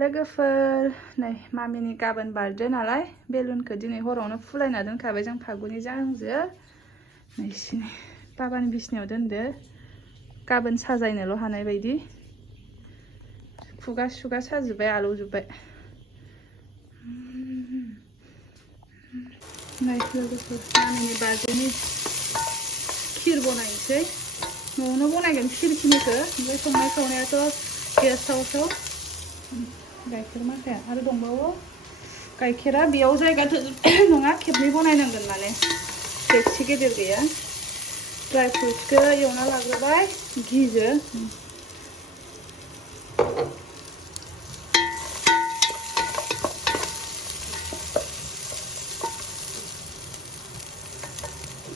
लोगोफोर नै मामिनि गाबोन बार्थडे नालाय बेलुनखौ दिनै हरावनो फुलायना दोनखाबाय जों फागुनिजों आंजों नैसिनि बाबानि बिसिनायाव दोनदो गाबोन साजायनोल' हानाय बायदि खुगा सुगा साजोब्बाय आलौजोब्बाय नै लोगोफोर मामिनि बार्थडेनि खिर बनायनोसै न'आवनो बनायगोन खिरखिनिखौ ओमफ्राय संनाय खावनायाथ' गेसावसो गाइखेर माखाया आरो दंबावो गाइखेरा बेयाव जायगा थोजोबनाय नङा खेबनै बनायनांगोन माने खेबसे गेदेर गैया ड्राय फ्रुट्सखौ एवना लाग्रोबाय घिजों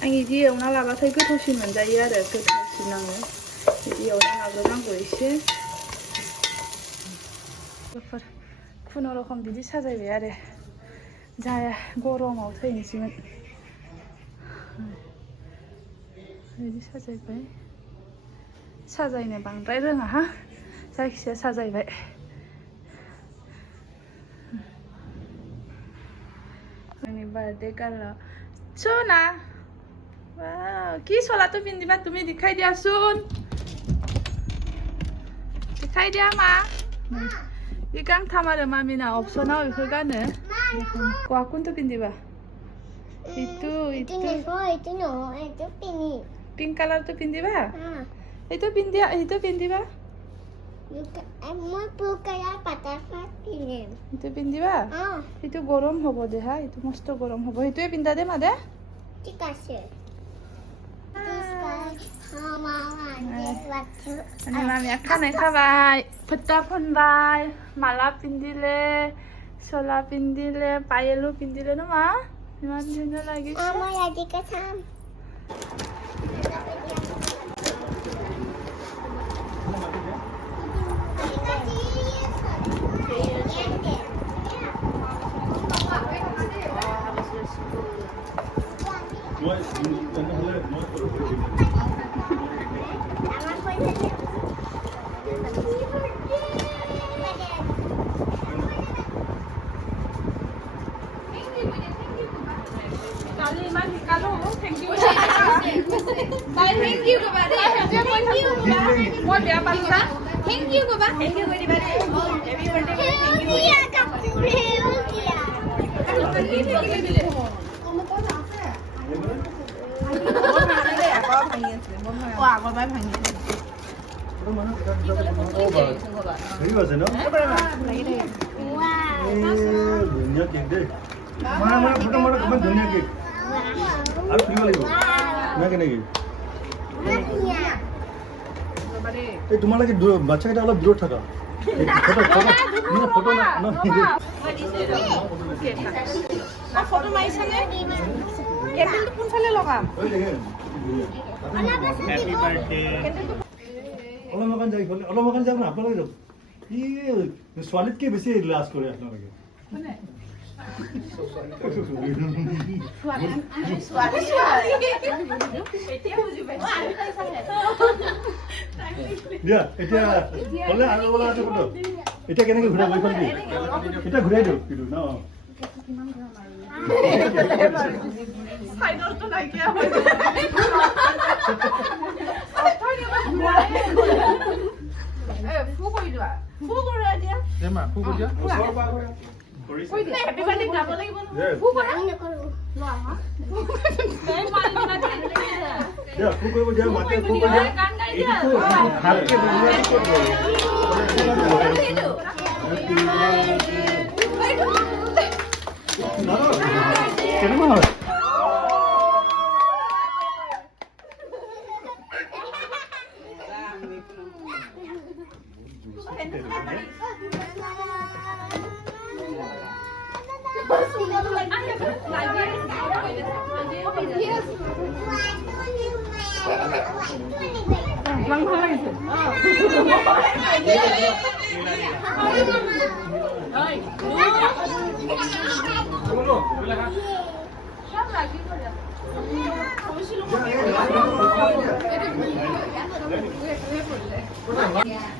आं बिदि एवना लाबाथाय गोथावसिन मोनजायो आरो गोथावसिन नाङो बिदि एवना लाग्रोनांगौ एसे खुनुरुखुम बिदि साजायबाय आरो जाया गरमाव थैनोसैमोन बिदि साजायबाय साजायनो बांद्राय रोङा हा जायखिजाया साजायबाय आंनि बार्थडे गार्ल सोना কি চলাটো পিন্ধিবা তুমি দেখাই দিয়াচোন দেখাই দিয়া মা ই গাंथाम आरो मामिना अपसनाव बेखौ गानो কোৱা কোনটো পিন্ধিবা ইটো ইটো পিংক কালাৰটো পিন্ধিবা এইটো পিন্ধিয়া এইটো পিন্ধিবা মই ব্লু কালাৰ বাটাৰফ্লাই পিন্ধিম এইটো পিন্ধিবা এইটো গৰম হ'ব দে হা এইটো মস্ত গৰম হ'ব এইটোৱে পিন্ধা দে মা দে ঠিক আছে मामिया खानाय खाबाय फोथा फोनबाय माला पिन्दिले सला पिन्दिले पायेलु पिन्दिले ना मा इमान धुनिया लागिছে আমার এদিকে থাম তোমালোকে বাচ্চাটা অলপ দূৰত থাকা ফটো মাৰিছানে কেণ্ডেলটো কোনফালে লগাম অলপমান যাওক না আপোনালোকে যাওক ই ছোৱালীতকৈ বেছি লাজ কৰে আপোনালোকে এতিয়া কেনেকে ঘূৰাই এতিয়া ঘূৰাই দিওঁ কিন্তু ন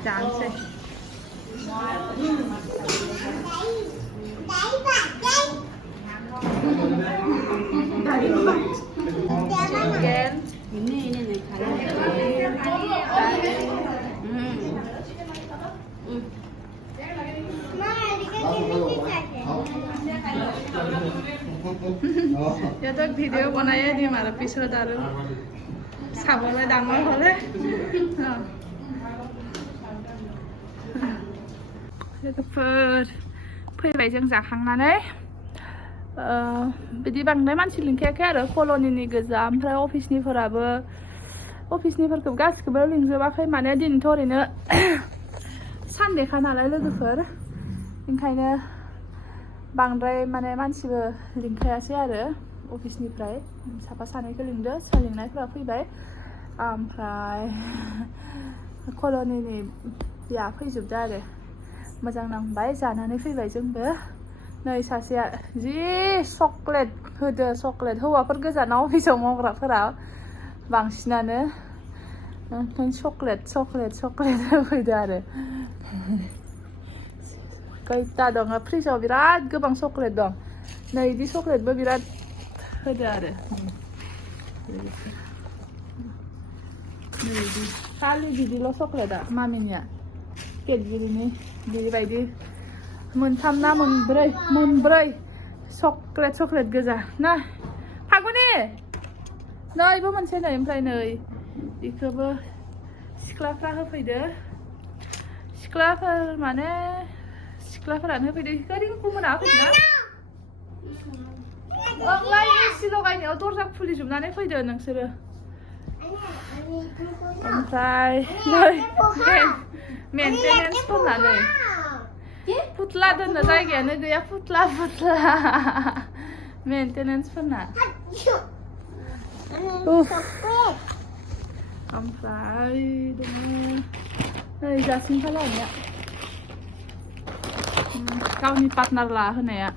Dance. या तो भिडिओ बनाए दिम आरो पिছত आरो साबलाय डाঙर हले लोगोफोर फैबाय जों जाखांनानै बिदि बांद्राय मानसि लिंखायाखै आरो कल'निनि गोजा ओमफ्राय अफिसनिफोरखौ गासिखौबो लिंजोबाखै माने दिनैथ' ओरैनो सानदेखा नालाय लोगोफोर ओंखायनो बांद्राय माने मानसिबो लिंखायासै आरो अफिसनिफ्राय साफा सानैखौ लिंदो लिंनायफोरा फैबाय ओमफ्राय कल'निनि बिया फैजोबदो आरो मोजां नांबाय जानानै फैबाय जोंबो नै सासेया जि चक्लेट होदो चक्लेट हौवाफोर गोजानाव अफिसाव मावग्राफोरा बांसिनानो चक्लेट होफैदो आरो खैथा दङ फ्रिजाव बिराद गोबां चक्लेट दं नै बिदि चक्लेटबो बिराद होदो आरो खालि बिदिल' चक्लेटआ मामिनिया केडबेरिनि बेबायदि मोनथाम ना मोनब्रै चक्लेट गोजा ना फागुनि नैबो मोनसे नै ओमफ्राय नै बेखौबो सिख्लाफ्रा होफैदो सिख्लाफोरानो होफैदो बेखौ रिंकु मोना होफैदोना ओंलाय एसि लगायनायाव दरजा खुलिजोबनानै फैदो नोंसोरो ओमफ्राय नै मेन्टेनेन्सफोरना नै फुथला दोननो जायगायानो गैया फुथला मेन्टेनेन्सफोरना ओमफ्राय दङ नै जासिनखा लानाया गावनि पार्टनार लाहोनाया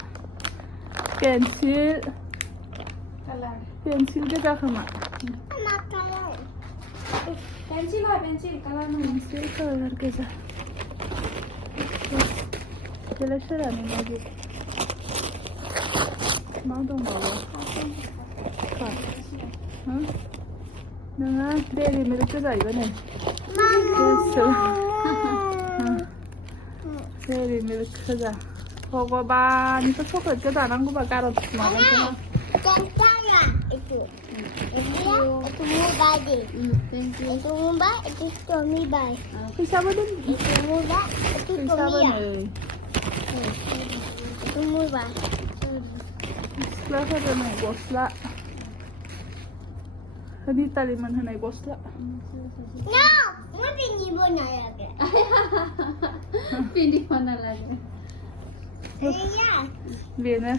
पेन्सिल गोजा खोमा पेन्सिल कालार गोजा बेलाय सोरानो नागिर मा दंबावो नोङा डेरि मिल्क जाहैबाय नै डेरि मिल्क गोजा भगबान itu coklat गोजा नांगौबा गार'द माबायदि itu mubah deh. Itu mubah, itu Tommy Bay. Bisa apa dong? Itu mubah, itu Tommy ya. Itu mubah. Setelah ada naik gosla. Tadi taliman naik gosla. No, mau pilih mana lagi? Pilih mana lagi? Iya. Bina.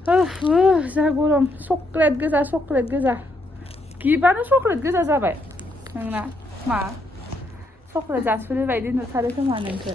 जा गरम chocolate गोजा गिबानो chocolate गोजा जाबाय नोंना मा chocolate जासुरि बायदि नुथारो खोमा नोंखो